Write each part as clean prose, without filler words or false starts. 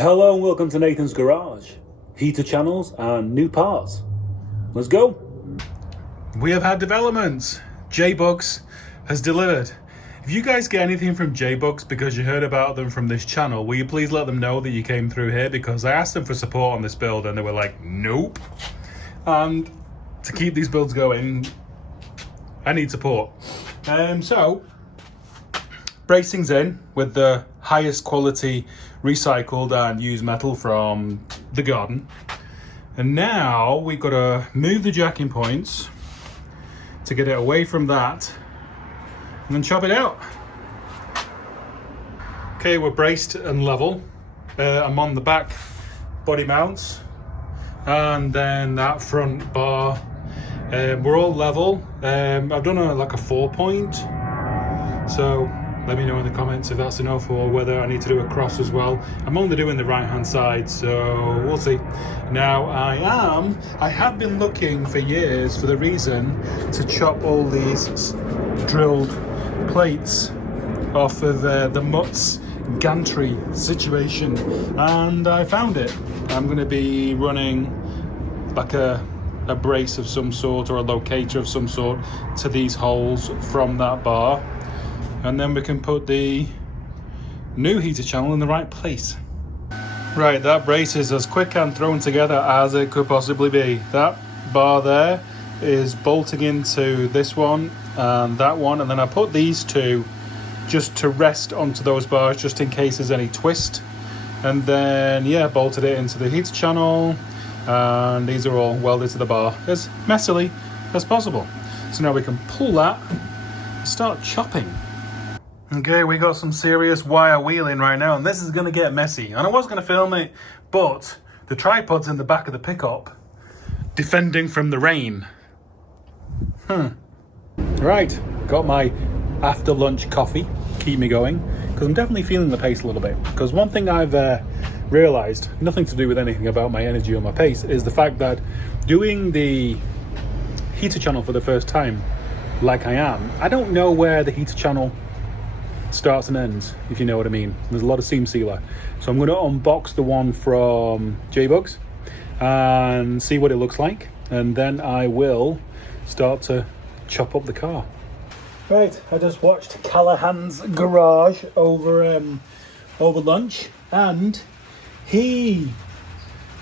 Hello and welcome to Nathan's Garage. Heater channels and new parts. Let's go. We have had developments. J-Bugs has delivered. If you guys get anything from J-Bugs because you heard about them from this channel, will you please let them know that you came through here, because I asked them for support on this build and they were like, nope. And to keep these builds going, I need support. So, bracing's in with the highest quality recycled and used metal from the garden. And now we've got to move the jacking points to get it away from that and then chop it out. Okay, we're braced and level. I'm on the back body mounts and then that front bar. We're all level. I've done like a 4-point. So let me know in the comments if that's enough or whether I need to do a cross as well. I'm only doing the right hand side, so we'll see. Now I have been looking for years for the reason to chop all these drilled plates off of the Mutz gantry situation, and I found it. I'm going to be running like a brace of some sort or a locator of some sort to these holes from that bar. And then we can put the new heater channel in the right place. Right, that brace is as quick and thrown together as it could possibly be. That bar there is bolting into this one and that one, and then I put these two just to rest onto those bars just in case there's any twist. And then, yeah, bolted it into the heater channel, and these are all welded to the bar as messily as possible. So now we can pull that and start chopping. Okay, we got some serious wire wheeling right now, and this is going to get messy. And I was going to film it, but the tripod's in the back of the pickup, defending from the rain. Right, got my after lunch coffee, keep me going, because I'm definitely feeling the pace a little bit. Because one thing I've realised, nothing to do with anything about my energy or my pace, is the fact that doing the heater channel for the first time, like I am, I don't know where the heater channel starts and ends, if you know what I mean. There's a lot of seam sealer, so I'm going to unbox the one from J-Bugs and see what it looks like, and then I will start to chop up the car. Right, I just watched Callahan's Garage over lunch, and he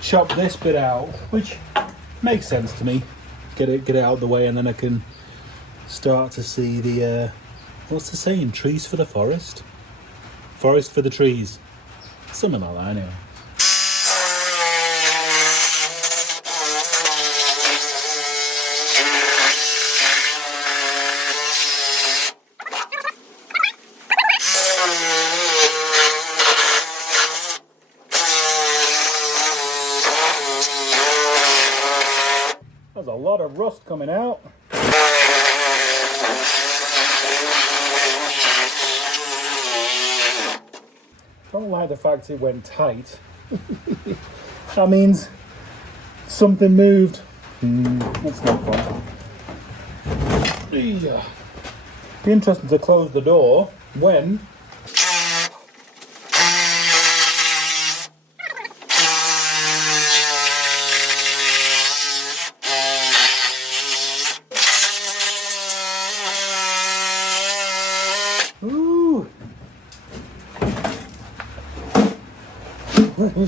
chopped this bit out, which makes sense to me. Get it out of the way, and then I can start to see the what's the saying? Trees for the forest? Forest for the trees. Something like that, anyway. There's a lot of rust coming out. I don't like the fact it went tight. That means something moved. That's not fun. Yeah. Be interesting to close the door when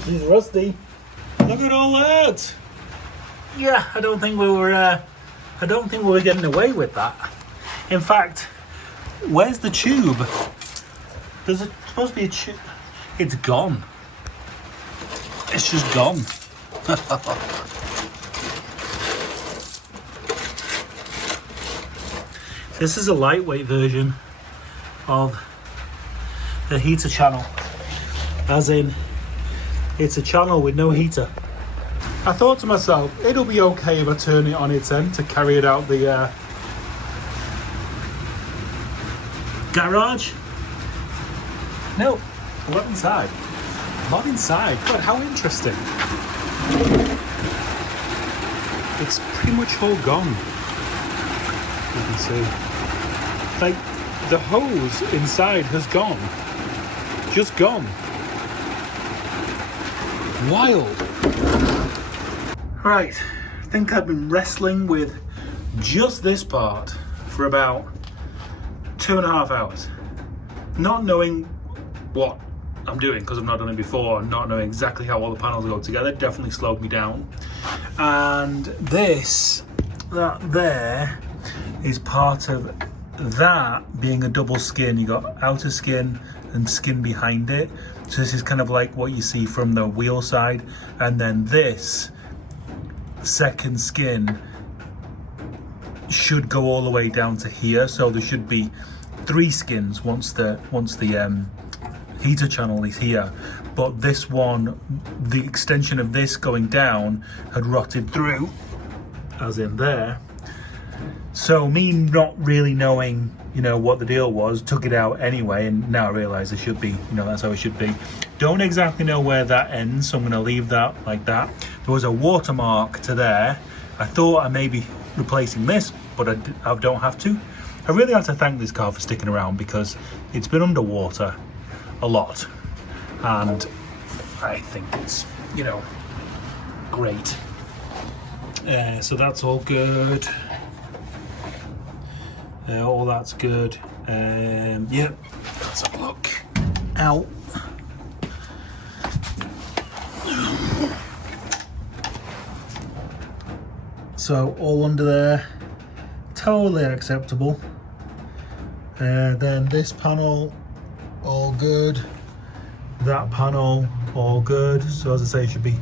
she's rusty. Look at all that. Yeah, I don't think we were getting away with that. In fact, where's the tube? There's supposed to be a tube. It's gone. It's just gone. This is a lightweight version of the heater channel, as in it's a channel with no heater. I thought to myself, it'll be okay if I turn it on its end to carry it out the garage. No, not inside. Not inside. God, how interesting. It's pretty much all gone. You can see. Like, the hose inside has gone. Just gone. Wild. Right, I think I've been wrestling with just this part for about 2.5 hours. Not knowing what I'm doing, because I've not done it before, and not knowing exactly how all the panels go together definitely slowed me down. And that there is part of that being a double skin. You got outer skin and skin behind it. So this is kind of like what you see from the wheel side, and then this second skin should go all the way down to here. So there should be 3 skins once the heater channel is here. But this one, the extension of this going down had rotted through, as in there. So me not really knowing, what the deal was, took it out anyway, and now I realise it should be, that's how it should be. Don't exactly know where that ends, so I'm going to leave that like that. There was a watermark to there. I thought I may be replacing this, but I don't have to. I really have to thank this car for sticking around, because it's been underwater a lot, and I think it's, great. So that's all good. All that's good. Yep, let's have a look. Out. So all under there, totally acceptable. Then this panel, all good. That panel, all good. So as I say, it should be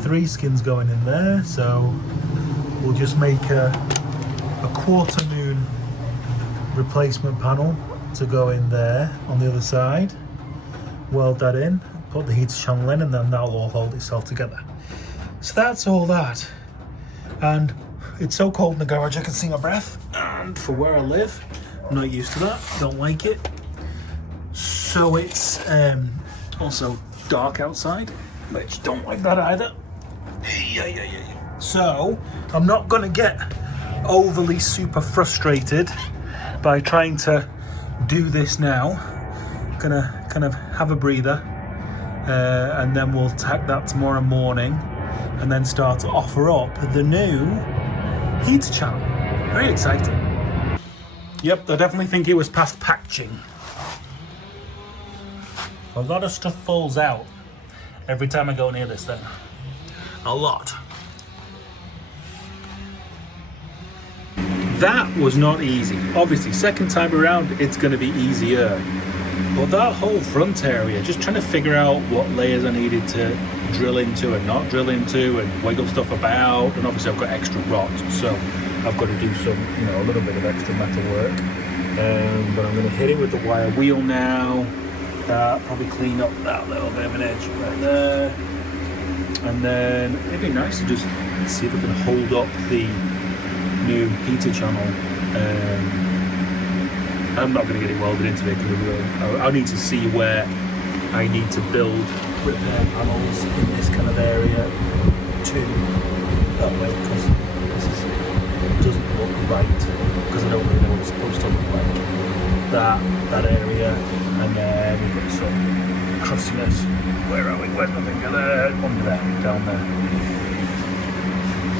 3 skins going in there. So we'll just make a quarter moon replacement panel to go in there on the other side. Weld that in, put the heater channel in, and then that'll all hold itself together. So that's all that. And it's so cold in the garage I can see my breath, and for where I live, I'm not used to that, don't like it. So it's also dark outside, which don't like that either. So I'm not gonna get overly super frustrated by trying to do this now. Gonna kind of have a breather, and then we'll tack that tomorrow morning, and then start to offer up the new heater channel. Very exciting. Yep, I definitely think it was past patching. A lot of stuff falls out every time I go near this thing. A lot. That was not easy. Obviously, second time around, it's going to be easier. But that whole front area, just trying to figure out what layers I needed to drill into and not drill into, and wiggle stuff about. And obviously I've got extra rot, so I've got to do some, a little bit of extra metal work. But I'm going to hit it with the wire wheel now. Probably clean up that little bit of an edge right there. And then it'd be nice to just see if I can hold up the new heater channel. I'm not going to get it welded into it, because I need to see where I need to build repair panels in this kind of area too, that way, because it doesn't look right, because I don't really know what it's supposed to look like. That area, and then we've got some crustiness. Where are we? Where's my finger there? Under there, down there.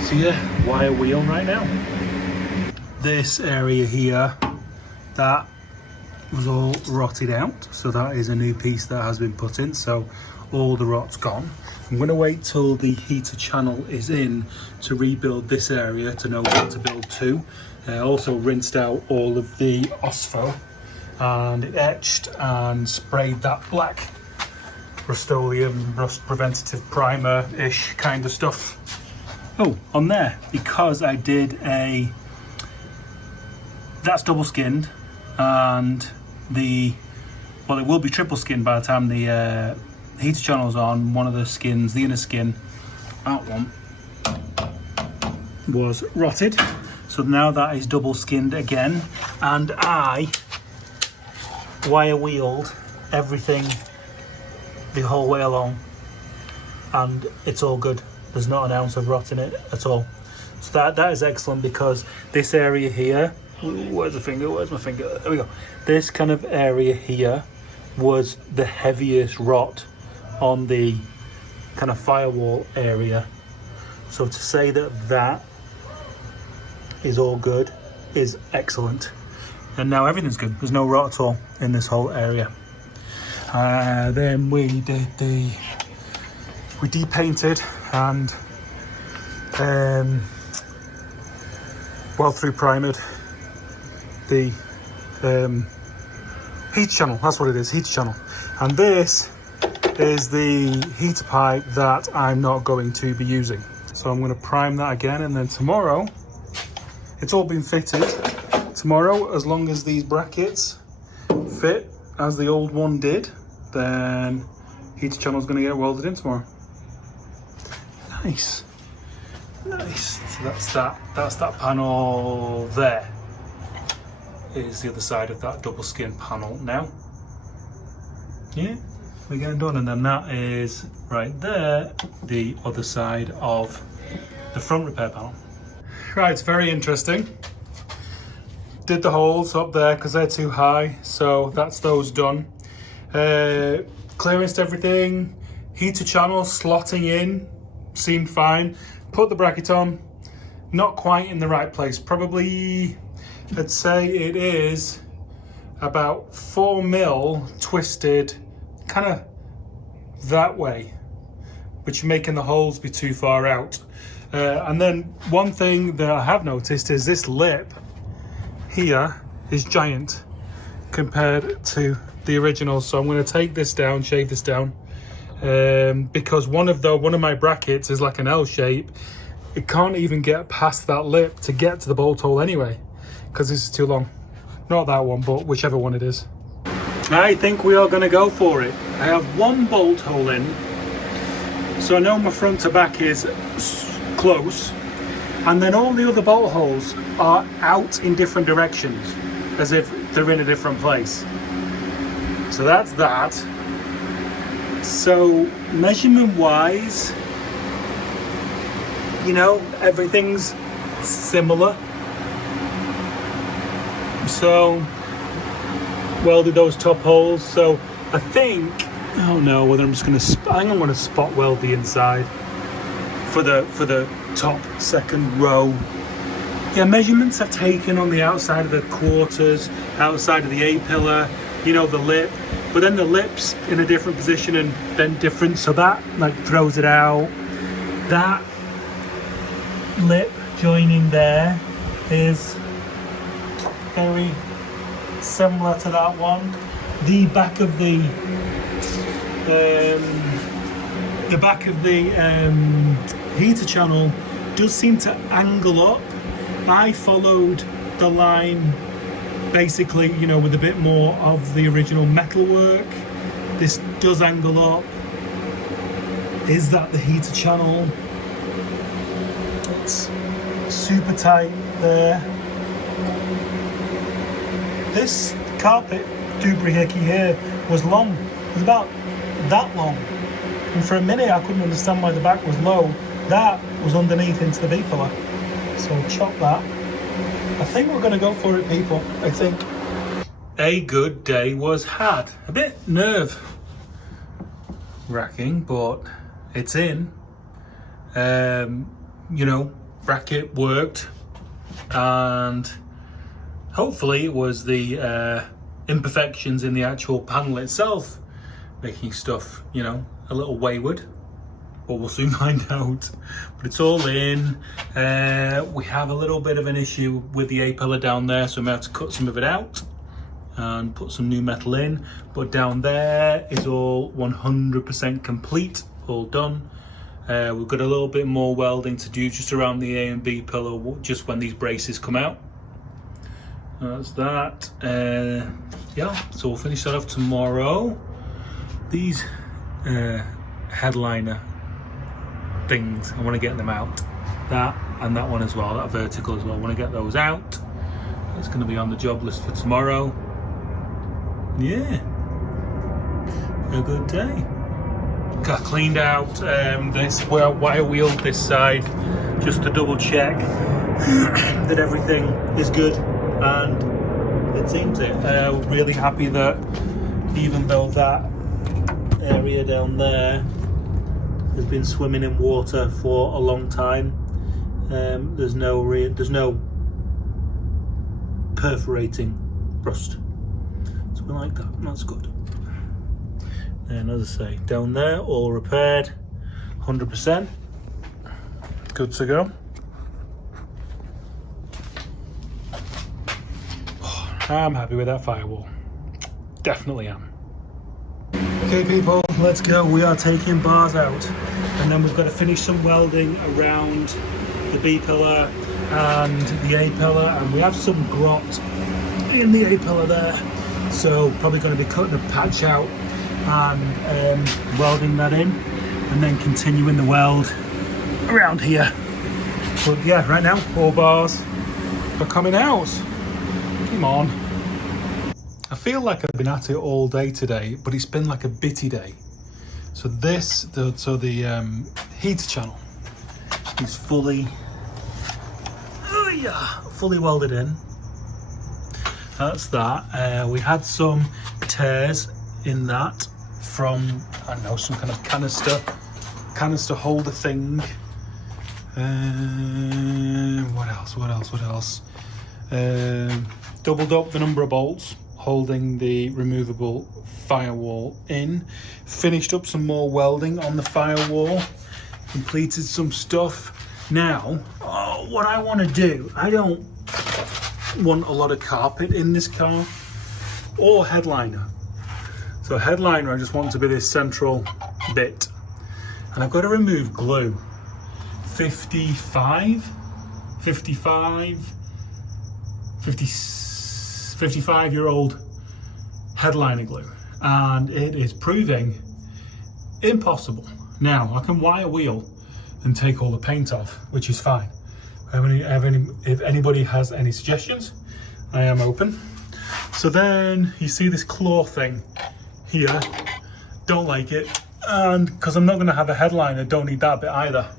So yeah, wire wheel right now. This area here, that was all rotted out, so that is a new piece that has been put in, so all the rot's gone. I'm going to wait till the heater channel is in to rebuild this area to know what to build to. Also rinsed out all of the OSFO, and it etched and sprayed that black Rust-Oleum rust preventative primer-ish kind of stuff. Oh, on there, because I did that's double skinned, and it will be triple skinned by the time the heater channel's on. One of the skins, the inner skin, that one, was rotted. So now that is double skinned again, and I wire wheeled everything the whole way along, and it's all good. There's not an ounce of rot in it at all. So that is excellent, because this area here, where's the finger? Where's my finger? There we go. This kind of area here was the heaviest rot on the kind of firewall area. So to say that that is all good is excellent. And now everything's good. There's no rot at all in this whole area. Then we depainted and well through primered the heat channel. That's what it is, heat channel. And this is the heater pipe that I'm not going to be using. So I'm going to prime that again, and then tomorrow, it's all been fitted. Tomorrow, as long as these brackets fit as the old one did, then heater channel is going to get welded in tomorrow. Nice. Nice. So that's that panel there. Is the other side of that double skin panel now. Yeah, we're getting done. And then that is right there, the other side of the front repair panel. Right, it's very interesting. Did the holes up there because they're too high, so that's those done. Clearanced everything. Heater channel slotting in seemed fine. Put the bracket on, not quite in the right place. Probably, I'd say it is about 4 mil twisted kind of that way, which making the holes be too far out. And then one thing that I have noticed is this lip here is giant compared to the original. So I'm going to take this down, shave this down, because one of my brackets is like an L shape. It can't even get past that lip to get to the bolt hole anyway, because this is too long. Not that one, but whichever one it is. I think we are going to go for it. I have one bolt hole in, so I know my front to back is close, and then all the other bolt holes are out in different directions, as if they're in a different place. So that's that. So measurement wise, you know, everything's similar. So welded those top holes. So I think, I don't know whether I'm just going to, I think I'm going to spot weld the inside for the top second row. Yeah, measurements I've taken on the outside of the quarters, outside of the A-pillar, you know, the lip, but then the lip's in a different position and bent different, so that like throws it out. That lip joining there is very similar to that one. The back of the heater channel does seem to angle up. I followed the line basically, you know, with a bit more of the original metalwork. This does angle up. Is that the heater channel? It's super tight there. This carpet doohickey here was long. It was about that long. And for a minute I couldn't understand why the back was low. That was underneath into the B-pillar. So chop that. I think we're going to go for it, people. I think. A good day was had. A bit nerve wracking, but it's in. You know, bracket worked, and hopefully it was the imperfections in the actual panel itself making stuff, you know, a little wayward. But we'll soon find out. But it's all in. We have a little bit of an issue with the A-pillar down there, so I'm going to have to cut some of it out and put some new metal in. But down there is all 100% complete, all done. We've got a little bit more welding to do just around the A and B pillar, just when these braces come out. That's that. Yeah, so we'll finish that off tomorrow. These headliner things, I want to get them out. That and that one as well, that vertical as well, I want to get those out. It's going to be on the job list for tomorrow. Yeah, a good day. I cleaned out this wire wheel this side just to double check that everything is good, and it seems it. Really happy that even though that area down there has been swimming in water for a long time. There's no perforating rust, so we like that. That's good. And as I say, down there, all repaired, 100%, good to go. I'm happy with that firewall. Definitely am. Okay people, let's go. We are taking bars out, and then we've got to finish some welding around the B pillar and the A pillar, and we have some grot in the A pillar there, so probably going to be cutting a patch out and welding that in, and then continuing the weld around here. But yeah, right now all bars are coming out. Come on. I feel like I've been at it all day today, but it's been like a bitty day. So the heater channel is fully welded in. That's that. We had some tears in that from, I don't know, some kind of canister holder thing. What else? Doubled up the number of bolts holding the removable firewall in. Finished up some more welding on the firewall. Completed some stuff. Now, what I want to do, I don't want a lot of carpet in this car or headliner. So headliner, I just want to be this central bit. And I've got to remove glue. 55 year old headliner glue, and it is proving impossible. Now I can wire wheel and take all the paint off, which is fine. If anybody has any suggestions, I am open. So then you see this claw thing here, don't like it, and because I'm not going to have a headliner, don't need that bit either.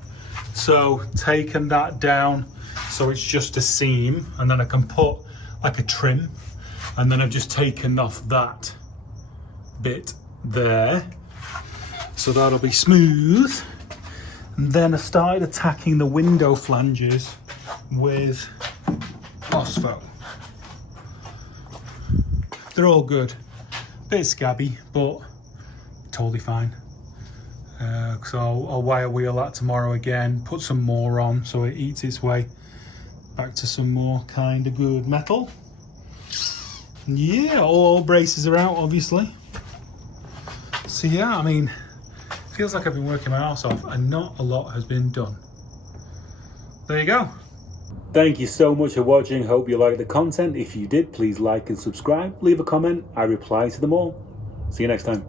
So taking that down so it's just a seam, and then I can put like a trim, and then I've just taken off that bit there, so that'll be smooth. And then I started attacking the window flanges with phospho. They're all good, bit scabby, but totally fine. So I'll wire wheel that tomorrow again, put some more on so it eats its way back to some more kind of good metal. Yeah, all braces are out, obviously. So yeah, I mean, feels like I've been working my arse off and not a lot has been done. There you go. Thank you so much for watching. Hope you liked the content. If you did, please like and subscribe. Leave a comment. I reply to them all. See you next time.